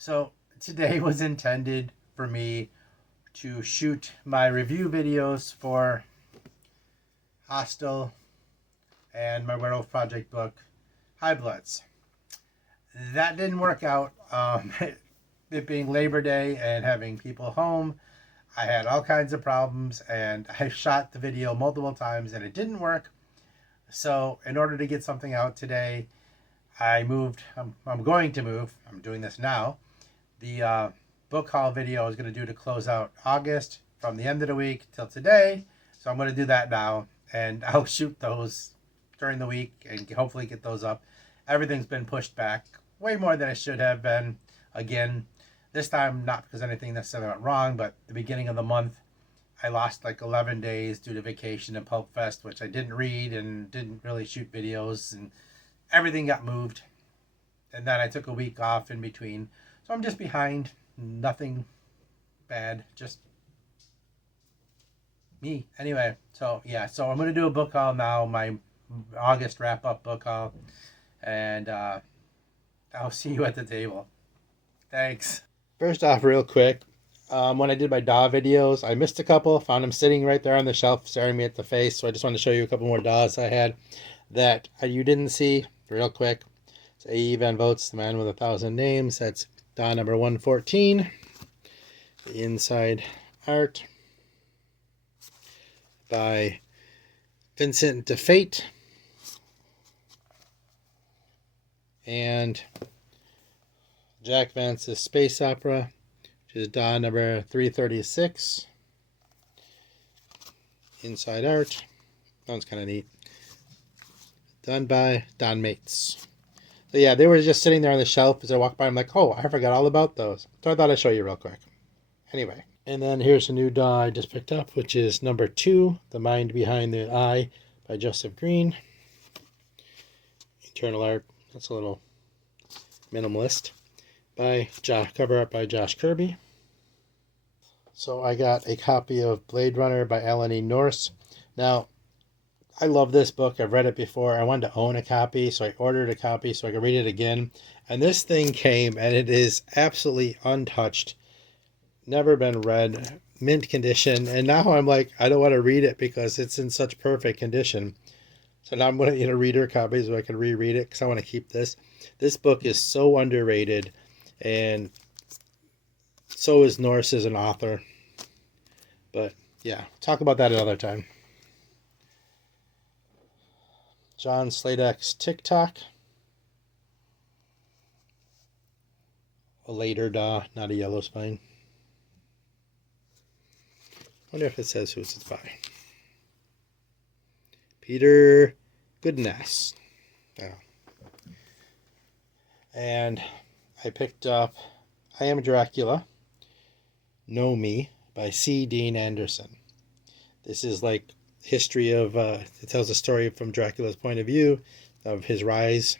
So today was intended for me to shoot my review videos for Hostel and my Werewolf Project book, High Bloods. That didn't work out. It being Labor Day and having people home, I had all kinds of problems, and I shot the video multiple times and it didn't work. So in order to get something out today, I'm going to move. I'm doing this now. The book haul video I was going to do to close out August from the end of the week till today. So I'm going to do that now, and I'll shoot those during the week and hopefully get those up. Everything's been pushed back way more than it should have been. Again, this time not because anything necessarily went wrong, but the beginning of the month I lost like 11 days due to vacation and Pulp Fest, which I didn't read and didn't really shoot videos, and everything got moved. And then I took a week off in between. So I'm just behind. Nothing bad. Just me. Anyway, so yeah. So I'm going to do a book haul now. My August wrap-up book haul. And I'll see you at the table. Thanks. First off, real quick. When I did my DAW videos, I missed a couple. Found them sitting right there on the shelf staring me at the face. So I just wanted to show you a couple more DAWs I had that you didn't see. Real quick. It's A.E. Van Vogt's The Man with a Thousand Names. That's DAW number 114. The inside art by Vincent DeFate. And Jack Vance's Space Opera, which is DAW number 336. Inside art. That one's kind of neat. Done by Don Mates. So yeah, they were just sitting there on the shelf as I walked by. I'm like, oh, I forgot all about those. So I thought I'd show you real quick. Anyway, and then here's a new DAW I just picked up, which is number 2, The Mind Behind the Eye by Joseph Green. Internal art, that's a little minimalist. Cover art by Josh Kirby. So I got a copy of Blade Runner by Alan E. Norse. Now, I love this book. I've read it before. I wanted to own a copy, so I ordered a copy so I could read it again. And this thing came, and it is absolutely untouched. Never been read. Mint condition. And now I'm like, I don't want to read it because it's in such perfect condition. So now I'm going to get a reader copy so I can reread it because I want to keep this. This book is so underrated, and so is Norse as an author. But yeah, talk about that another time. John Sladek's TikTok. A later DAW, not a yellow spine. Wonder if it says who it's by. Peter Goodness. Oh. And I picked up I Am Dracula, Know Me by C. Dean Anderson. This is like history of it tells a story from Dracula's point of view of his rise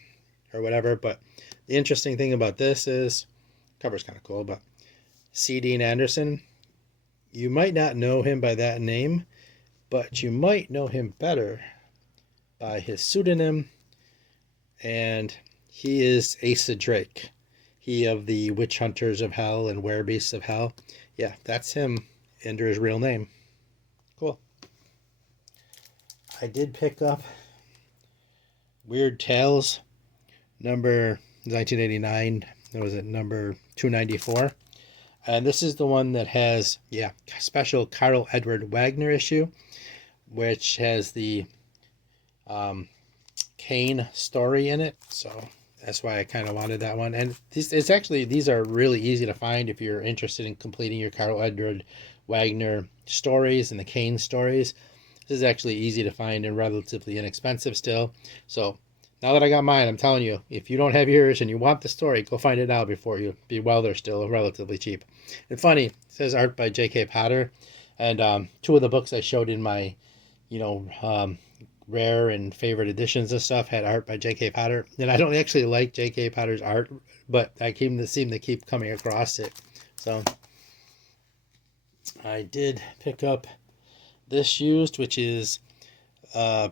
or whatever. But the interesting thing about this is cover's kind of cool, but C. Dean Anderson, you might not know him by that name, but you might know him better by his pseudonym, and he is Asa Drake, he of the Witch Hunters of Hell and Werebeasts of Hell. Yeah, that's him under his real name. Cool. I did pick up Weird Tales, number 1989. That was at number 294. And this is the one that has, special Carl Edward Wagner issue, which has the Kane story in it. So that's why I kind of wanted that one. And these are really easy to find if you're interested in completing your Carl Edward Wagner stories and the Kane stories. This is actually easy to find and relatively inexpensive still. So now that I got mine, I'm telling you, if you don't have yours and you want the story, go find it now while they're still relatively cheap. And funny, it says art by J.K. Potter. And 2 of the books I showed in my, rare and favorite editions and stuff had art by J.K. Potter. And I don't actually like J.K. Potter's art, but I seem to keep coming across it. So I did pick up this used, which is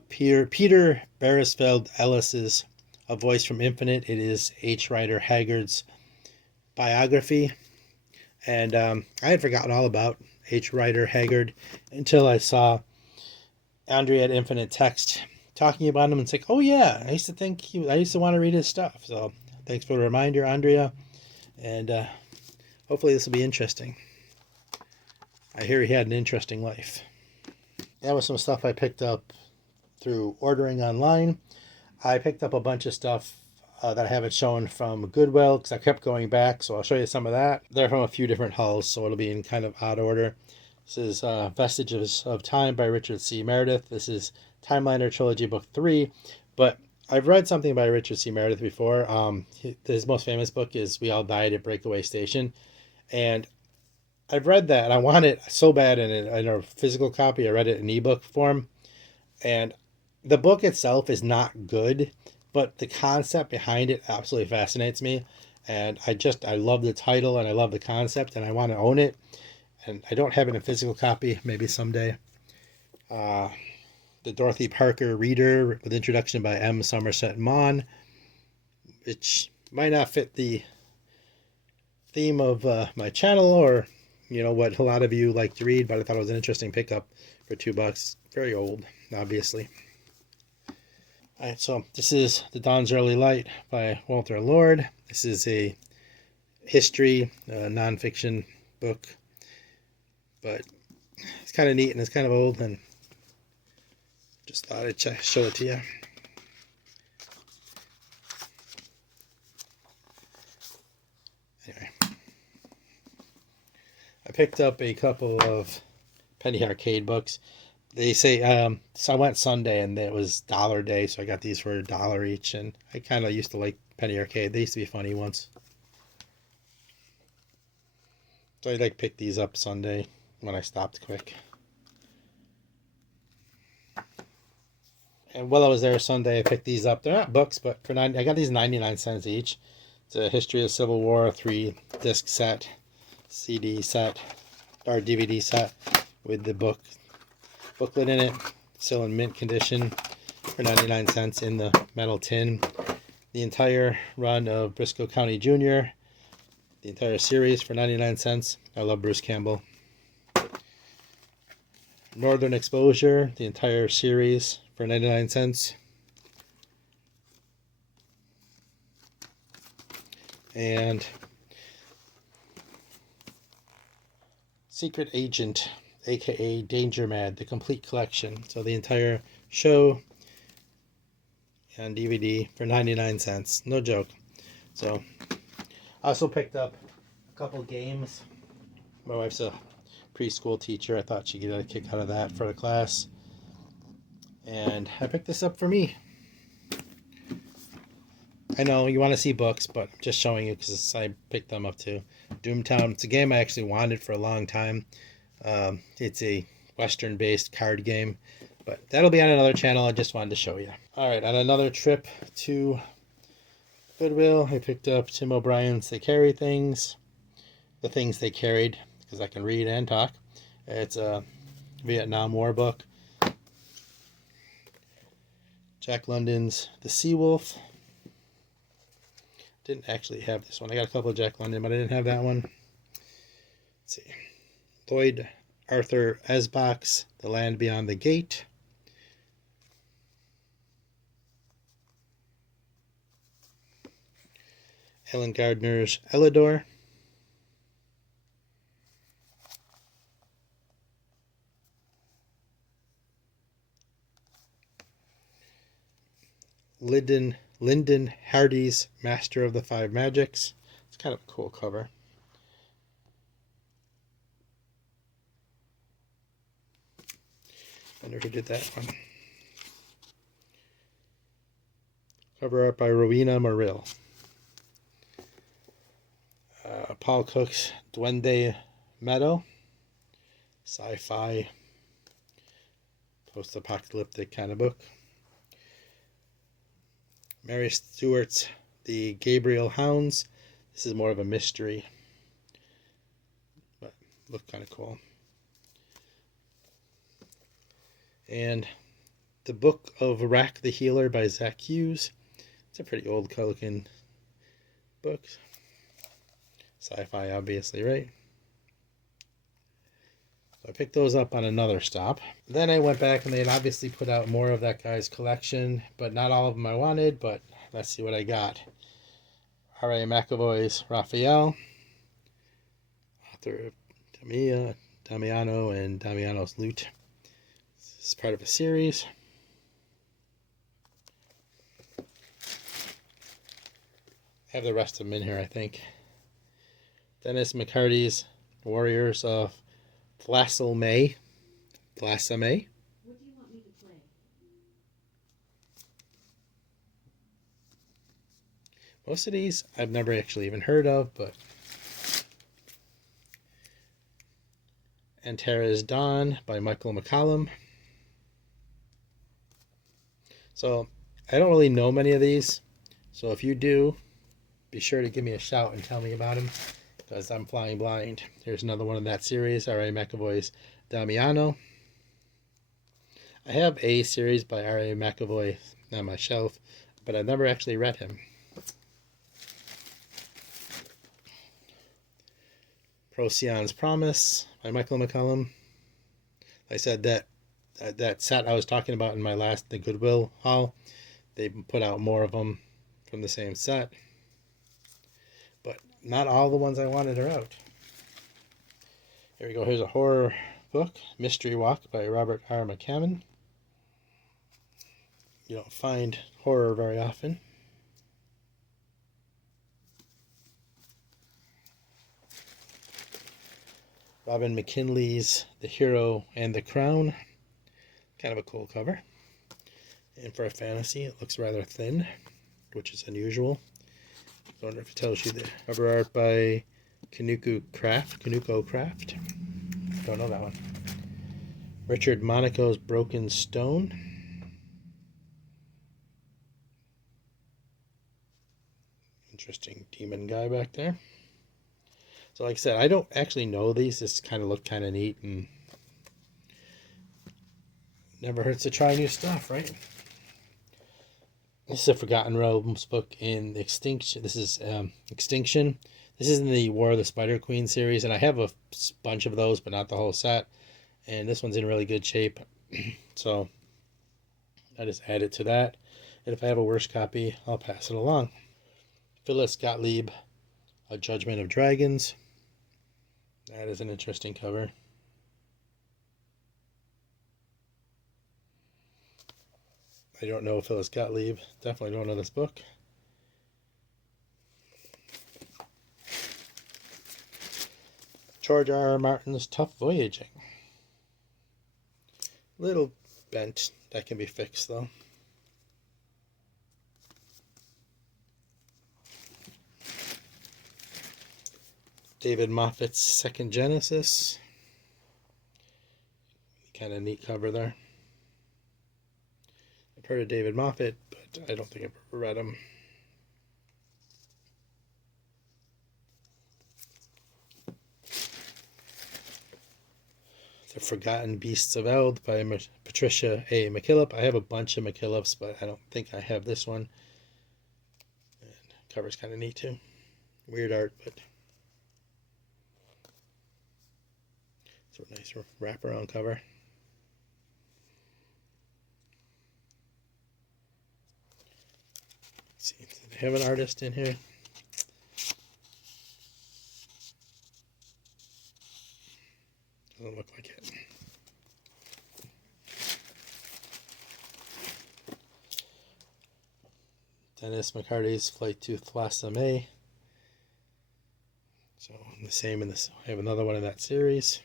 Peter Beresfeld Ellis's A Voice from Infinite. It is H. Rider Haggard's biography. And I had forgotten all about H. Rider Haggard until I saw Andrea at Infinite Text talking about him. And it's like, oh yeah, I used to want to read his stuff. So thanks for the reminder, Andrea. And hopefully this will be interesting. I hear he had an interesting life. That was some stuff I picked up through ordering online. I picked up a bunch of stuff that I haven't shown from Goodwill because I kept going back, so I'll show you some of that. They're from a few different hulls, so it'll be in kind of odd order. This is Vestiges of Time by Richard C. Meredith. This is Timeliner Trilogy Book 3, but I've read something by Richard C. Meredith before. His most famous book is We All Died at Breakaway Station, and I've read that, and I want it so bad in a physical copy. I read it in ebook form, and the book itself is not good, but the concept behind it absolutely fascinates me, and I love the title, and I love the concept, and I want to own it, and I don't have it in physical copy, maybe someday. The Dorothy Parker Reader with introduction by M. Somerset Maugham, which might not fit the theme of my channel or what a lot of you like to read, but I thought it was an interesting pickup for $2. Very old, obviously. Alright, so this is The Dawn's Early Light by Walter Lord. This is a history, nonfiction book, but it's kind of neat and it's kind of old, and just thought I'd show it to you. Anyway, I picked up a couple of Penny Arcade books. They say, so I went Sunday and it was dollar day, so I got these for $1 each, and I kind of used to like Penny Arcade. They used to be funny once. So I'd pick these up Sunday when I stopped quick. And while I was there Sunday, I picked these up. They're not books, but I got these 99 cents each. It's a History of Civil War 3-disc set, CD set, or DVD set with the booklet in it, still in mint condition for 99 cents in the metal tin. The entire run of Briscoe County Jr., the entire series for 99 cents. I love Bruce Campbell. Northern Exposure, the entire series for 99 cents. And Secret Agent, aka Danger Mad, the complete collection. So the entire show on DVD for 99 cents. No joke. So I also picked up a couple games. My wife's a preschool teacher. I thought she'd get a kick out of that for the class. And I picked this up for me. I know you want to see books, but I'm just showing you because I picked them up too. Doomtown. It's a game I actually wanted for a long time. It's a Western-based card game, but that'll be on another channel. I just wanted to show you. All right, on another trip to Goodwill, I picked up Tim O'Brien's They Carry Things. The Things They Carried, because I can read and talk. It's a Vietnam War book. Jack London's The Sea Wolf. Didn't actually have this one. I got a couple of Jack London, but I didn't have that one. Let's see. Lloyd Arthur Esbach's The Land Beyond the Gate. Ellen Gardner's Elidor. Lyndon Hardy's Master of the Five Magics. It's kind of a cool cover. I wonder who did that one. Cover art by Rowena Morrill. Paul Cook's Duende Meadow. Sci-fi, post-apocalyptic kind of book. Mary Stewart's The Gabriel Hounds. This is more of a mystery, but look kind of cool. And The Book of Rack the Healer by Zach Hughes. It's a pretty old looking book. Sci-fi, obviously, right? So I picked those up on another stop. Then I went back and they had obviously put out more of that guy's collection, but not all of them I wanted, but let's see what I got. R.A. McAvoy's Raphael, author of Damiano and Damiano's Loot. This is part of a series. I have the rest of them in here, I think. Dennis McCarty's Warriors of Thlassamay. Thlassamay? What do you want me to play? Most of these I've never actually even heard of, but Antera's Dawn by Michael McCollum. So I don't really know many of these, so if you do, be sure to give me a shout and tell me about them, because I'm flying blind. Here's another one in that series, R.A. McAvoy's Damiano. I have a series by R.A. McAvoy on my shelf, but I've never actually read him. Procyon's Promise by Michael McCollum. Like I said, that set I was talking about in my the Goodwill haul, they put out more of them from the same set. But not all the ones I wanted are out. Here we go. Here's a horror book, Mystery Walk by Robert R. McCammon. You don't find horror very often. Robin McKinley's The Hero and the Crown. Kind of a cool cover. And for a fantasy, it looks rather thin, which is unusual. I wonder if it tells you the cover art by Kanuko Craft. Don't know that one. Richard Monaco's Broken Stone. Interesting demon guy back there. So like I said, I don't actually know these. This kind of look kind of neat, and never hurts to try new stuff, right? This is a Forgotten Realms book in Extinction. This is Extinction. This is in the War of the Spider Queen series, and I have a bunch of those, but not the whole set. And this one's in really good shape, so I just add it to that. And if I have a worse copy, I'll pass it along. Phyllis Gottlieb, A Judgment of Dragons. That is an interesting cover. I don't know Phyllis Gottlieb. Definitely don't know this book. George R. R. Martin's Tough Voyaging. Little bent. That can be fixed though. David Moffat's Second Genesis. Kind of neat cover there. I've heard of David Moffat, but I don't think I've ever read him. The Forgotten Beasts of Eld by Patricia A. McKillop. I have a bunch of McKillops, but I don't think I have this one. And cover's kind of neat too. Weird art, but it's a nice wraparound cover. Let's see, do they have an artist in here? Doesn't look like it. Dennis McCarty's Flight to Thlassamay. So the same in this. I have another one in that series.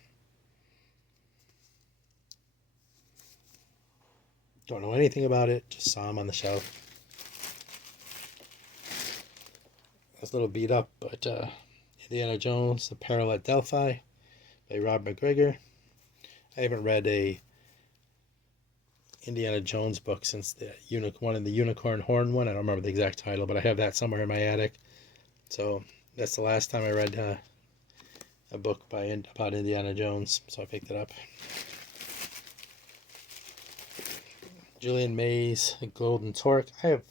Don't know anything about it. Just saw him on the shelf. I was a little beat up, but Indiana Jones, The Peril at Delphi by Rob McGregor. I haven't read a Indiana Jones book since the one and the Unicorn Horn one. I don't remember the exact title, but I have that somewhere in my attic. So that's the last time I read a book about Indiana Jones, so I picked it up. Julian May's Golden Torque. I have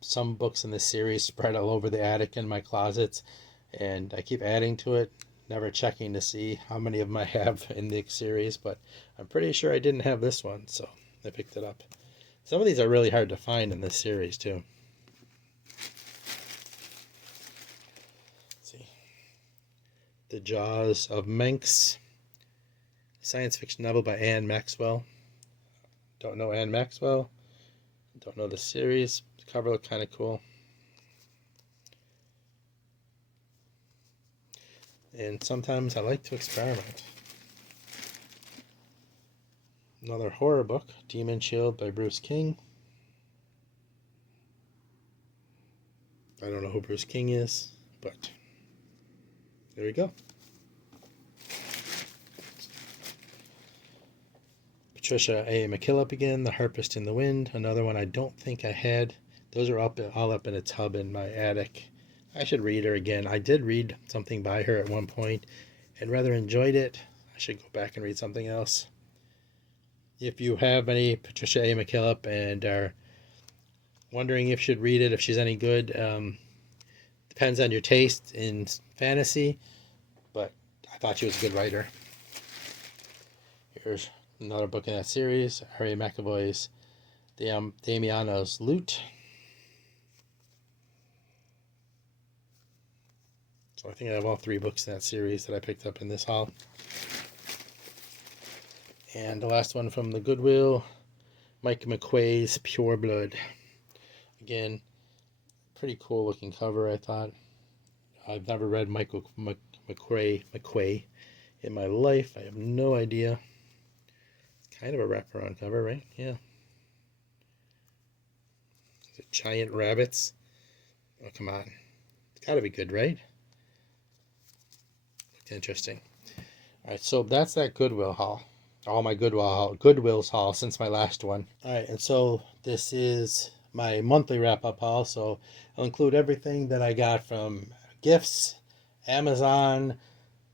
some books in this series spread all over the attic and my closets. and I keep adding to it, never checking to see how many of them I have in the series, but I'm pretty sure I didn't have this one, so I picked it up. Some of these are really hard to find in this series too. Let's see. The Jaws of Manx, science fiction novel by Anne Maxwell. Don't know Anne Maxwell. Don't know the series. The cover looked kind of cool. And sometimes I like to experiment. Another horror book, Demon Shield by Bruce King. I don't know who Bruce King is, but there we go. Patricia A. McKillop again, The Harpist in the Wind. Another one I don't think I had. Those are all up in a tub in my attic. I should read her again. I did read something by her at one point and rather enjoyed it. I should go back and read something else. If you have any Patricia A. McKillop and are wondering if you should read it, if she's any good, depends on your taste in fantasy, but I thought she was a good writer. Here's another book in that series, Harry McAvoy's Damiano's Loot. So I think I have all 3 books in that series that I picked up in this haul. And the last one from the Goodwill, Mike McQuay's Pure Blood. Again, pretty cool looking cover, I thought. I've never read Michael McQuay in my life. I have no idea. It's kind of a wraparound cover, right? Yeah. Is it giant rabbits? Oh, come on. It's got to be good, right? Interesting. All right, so that's that Goodwill haul. All my Goodwill's haul since my last one. All right, and so this is my monthly wrap-up haul. So I'll include everything that I got from gifts, Amazon,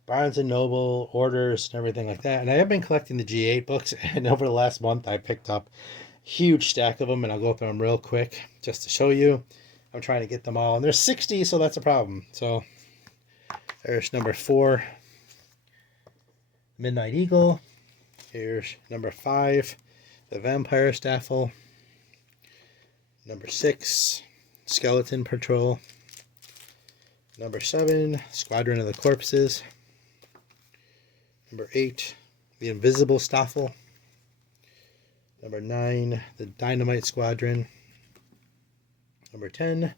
Barnes & Noble, orders, and everything like that. And I have been collecting the G8 books, and over the last month I picked up a huge stack of them, and I'll go through them real quick just to show you. I'm trying to get them all, and there's 60, so that's a problem. So there's number 4, Midnight Eagle. Here's number 5, The Vampire Staffel. Number 6, Skeleton Patrol. Number 7, Squadron of the Corpses. Number 8, The Invisible Staffel. Number 9, The Dynamite Squadron. Number 10,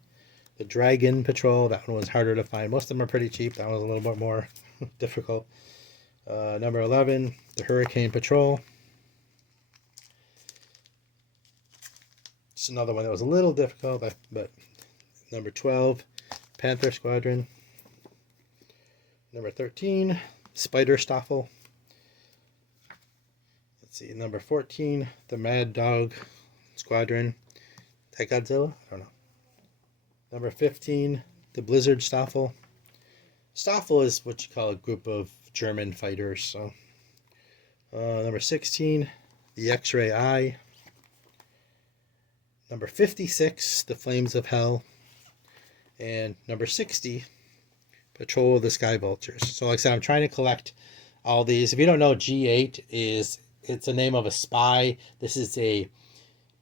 The Dragon Patrol. That one was harder to find. Most of them are pretty cheap. That one was a little bit more difficult. Number 11, The Hurricane Patrol. It's another one that was a little difficult, but number 12, Panther Squadron. Number 13, Spider Staffel. Let's see, number 14, The Mad Dog Squadron. Is that Godzilla? I don't know. Number 15, The Blizzard Staffel. Staffel is what you call a group of German fighters. So, number 16, The X-Ray Eye. Number 56, The Flames of Hell. And number 60, Patrol of the Sky Vultures. So like I said, I'm trying to collect all these. If you don't know, G8 it's the name of a spy. This is a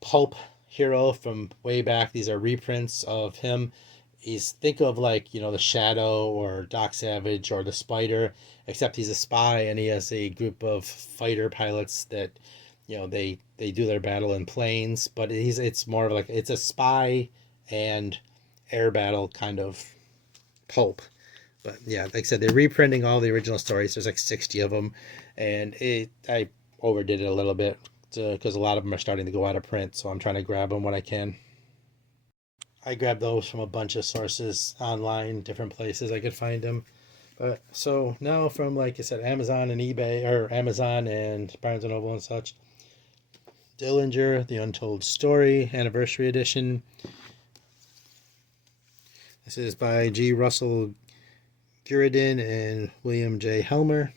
pulp hero from way back. These are reprints of him. Think of like, the Shadow or Doc Savage or the Spider, except he's a spy and he has a group of fighter pilots that, they do their battle in planes, but it's more of like, it's a spy and air battle kind of pulp. But yeah, like I said, they're reprinting all the original stories. There's like 60 of them, and I overdid it a little bit because a lot of them are starting to go out of print, so I'm trying to grab them when I can. I grabbed those from a bunch of sources online, different places I could find them. But so now from, like I said, Amazon and eBay, or Amazon and Barnes & Noble and such, Dillinger, The Untold Story, Anniversary Edition. This is by G. Russell Guridan and William J. Helmer.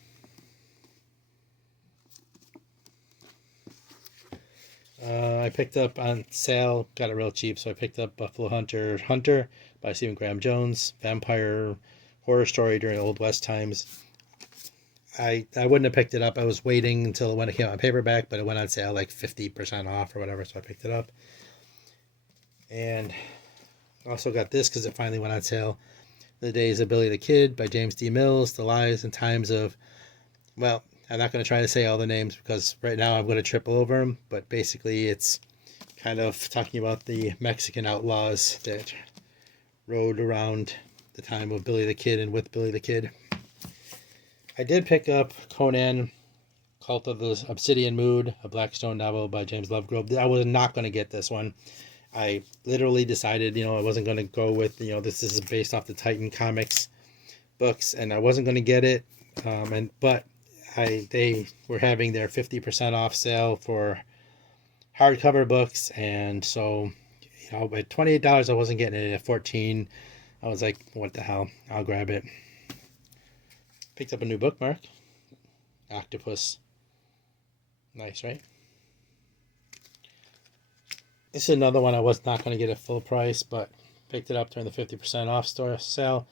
I picked up on sale, got it real cheap, so I picked up Buffalo Hunter by Stephen Graham Jones, vampire horror story during Old West times. I wouldn't have picked it up. I was waiting until when it came out in paperback, but it went on sale like 50% off or whatever, so I picked it up. And also got this because it finally went on sale. The Days of Billy the Kid by James D. Mills. The Lives and Times of, well, I'm not going to try to say all the names because right now I'm going to triple over them, but basically it's kind of talking about the Mexican outlaws that rode around the time of Billy the Kid and with Billy the Kid. I did pick up Conan, Cult of the Obsidian Mood, a Blackstone novel by James Lovegrove. I was not going to get this one. I literally decided, I wasn't going to go with, this is based off the Titan Comics books, and I wasn't going to get it. But they were having their 50% off sale for hardcover books, and so, at $28, I wasn't getting it. At $14, I was like, what the hell? I'll grab it. Picked up a new bookmark. Octopus. Nice, right? This is another one I was not going to get at full price, but picked it up during the 50% off store sale.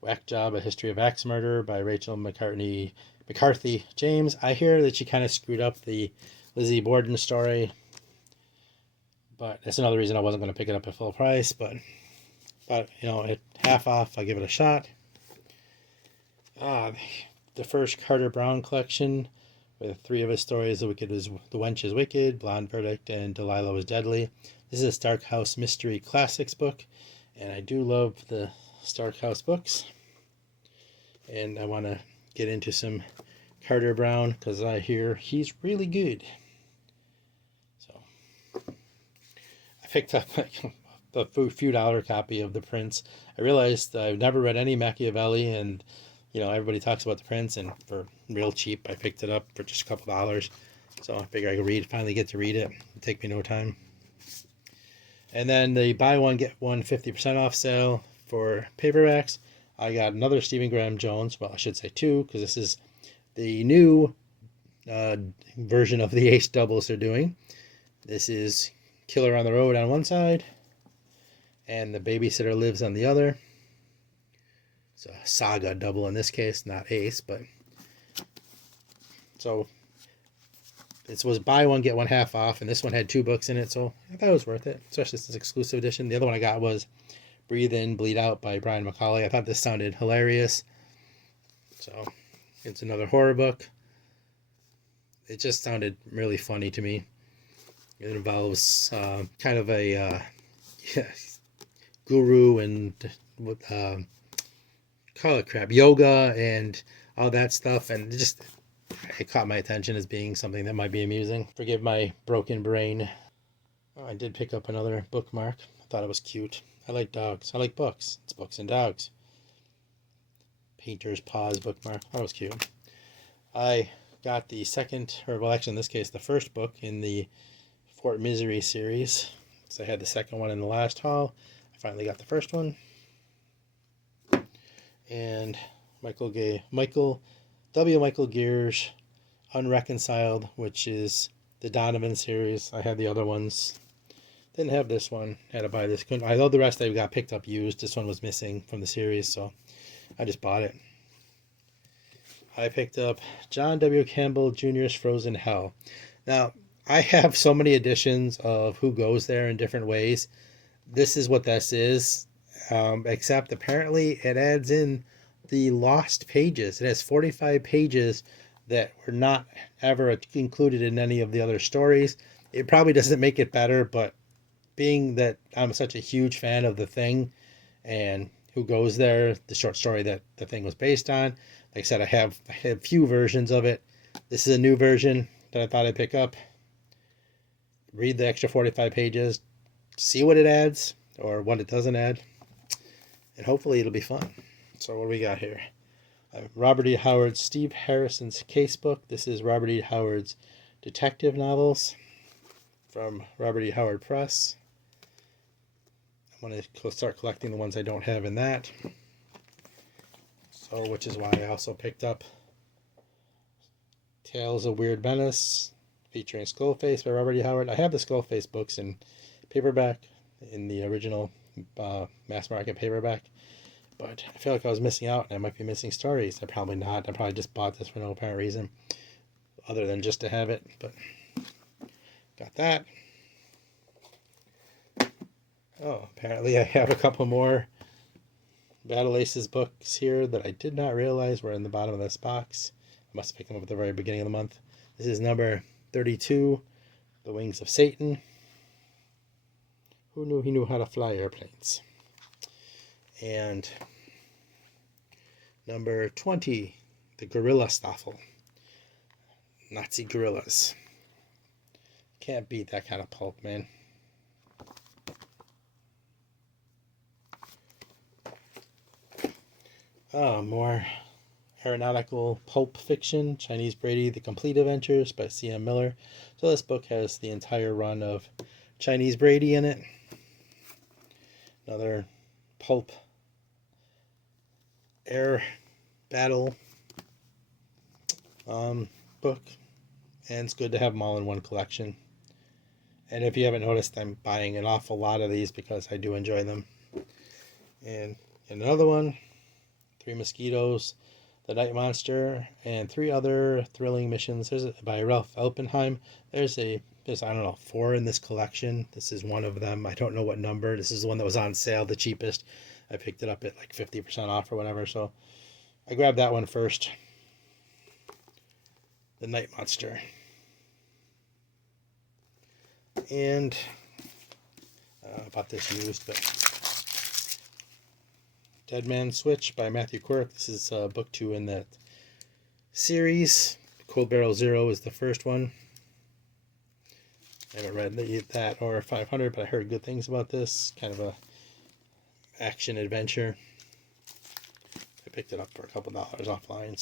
Whack Job, A History of Axe Murder by Rachel McCarthy James. I hear that she kind of screwed up the Lizzie Borden story, but that's another reason I wasn't going to pick it up at full price, but at half off, I'll give it a shot. The first Carter Brown collection with 3 of his stories. The Wench is Wicked, Blonde Verdict, and Delilah Was Deadly. This is a Stark House Mystery Classics book, and I do love the Stark House books. And I want to get into some Carter Brown because I hear he's really good. So I picked up a few dollar copy of The Prince. I realized I've never read any Machiavelli, and everybody talks about The Prince, and for real cheap, I picked it up for just a couple dollars. So I figure I could finally get to read it. It'll take me no time. And then the buy one, get one 50% off sale for paperbacks. I got another Stephen Graham Jones. Well, I should say 2, because this is the new version of the Ace doubles they're doing. This is Killer on the Road on one side, and The Babysitter Lives on the other. It's a saga double in this case, not Ace, but so this was buy one, get one half off, and this one had 2 books in it, so I thought it was worth it, especially since it's exclusive edition. The other one I got was Breathe In, Bleed Out by Brian McCauley. I thought this sounded hilarious. So it's another horror book. It just sounded really funny to me. It involves kind of a guru and yoga and all that stuff, and it caught my attention as being something that might be amusing. Forgive my broken brain. I did pick up another bookmark. I thought it was cute. I like dogs. I like books. It's Books and Dogs. Painter's Paws bookmark. That was cute. I got the second, in this case, the first book in the Fort Misery series. So I had the second one in the last haul. I finally got the first one. And Michael Gear's Unreconciled, which is the Donovan series. I had the other ones. Didn't have this one. Had to buy this. I love the rest I got picked up used. This one was missing from the series, so I just bought it. I picked up John W. Campbell Jr.'s Frozen Hell. Now, I have so many editions of Who Goes There in different ways. This is what this is, except apparently it adds in the lost pages. It has 45 pages that were not ever included in any of the other stories. It probably doesn't make it better, but being that I'm such a huge fan of The Thing and Who Goes There, the short story that The Thing was based on, like I said, I have a few versions of it. This is a new version that I thought I'd pick up. Read the extra 45 pages, see what it adds or what it doesn't add, and hopefully it'll be fun. So what do we got here? Robert E. Howard's Steve Harrison's Casebook. This is Robert E. Howard's detective novels from Robert E. Howard Press. I'm going to start collecting the ones I don't have in that. So, which is why I also picked up Tales of Weird Menace, featuring Skullface by Robert E. Howard. I have the Skullface books in paperback, in the original mass market paperback. but I feel like I was missing out and I might be missing stories. I'm probably not. I probably just bought this for no apparent reason other than just to have it, but got that. Oh, apparently I have a couple more Battle Aces books here that I did not realize were in the bottom of this box. I must have picked them up at the very beginning of the month. This is number 32, The Wings of Satan. Who knew he knew how to fly airplanes? And number 20, The Guerrilla Staffel. Nazi guerrillas. Can't beat that kind of pulp, man. Oh, more aeronautical pulp fiction, Chinese Brady, The Complete Adventures by C.M. Miller. So this book has the entire run of Chinese Brady in it. Another pulp air battle book. And it's good to have them all in one collection. And if you haven't noticed, I'm buying an awful lot of these because I do enjoy them. And another one, Three Mosquitoes, The Night Monster, and 3 other thrilling missions. There's by Ralph Oppenheim. There's I don't know, 4 in this collection. This is one of them. I don't know what number. This is the one that was on sale, the cheapest. I picked it up at like 50% off or whatever, so I grabbed that one first. The Night Monster. And I bought this used, but Dead Man's Switch by Matthew Quirk. This is book 2 in that series. Cold Barrel Zero is the first one. I haven't read that or 500, but I heard good things about this. Kind of a action adventure. I picked it up for a couple dollars offline.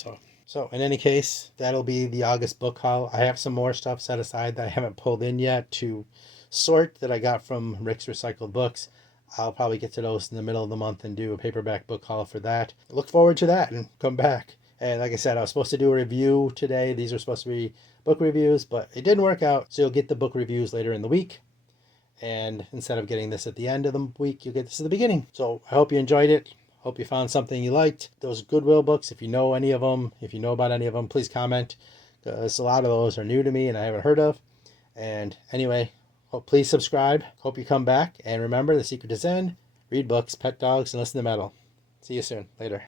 So in any case, that'll be the August book haul. I have some more stuff set aside that I haven't pulled in yet to sort that I got from Rick's Recycled Books. I'll probably get to those in the middle of the month and do a paperback book haul for that. Look forward to that and come back. And like I said, I was supposed to do a review today. These are supposed to be book reviews, but it didn't work out. So you'll get the book reviews later in the week. And instead of getting this at the end of the week, you'll get this at the beginning. So I hope you enjoyed it. Hope you found something you liked. Those Goodwill books, if you know any of them, if you know about any of them, please comment. Because a lot of those are new to me and I haven't heard of. And anyway, please subscribe. Hope you come back. And remember, the secret is in. Read books, pet dogs, and listen to metal. See you soon. Later.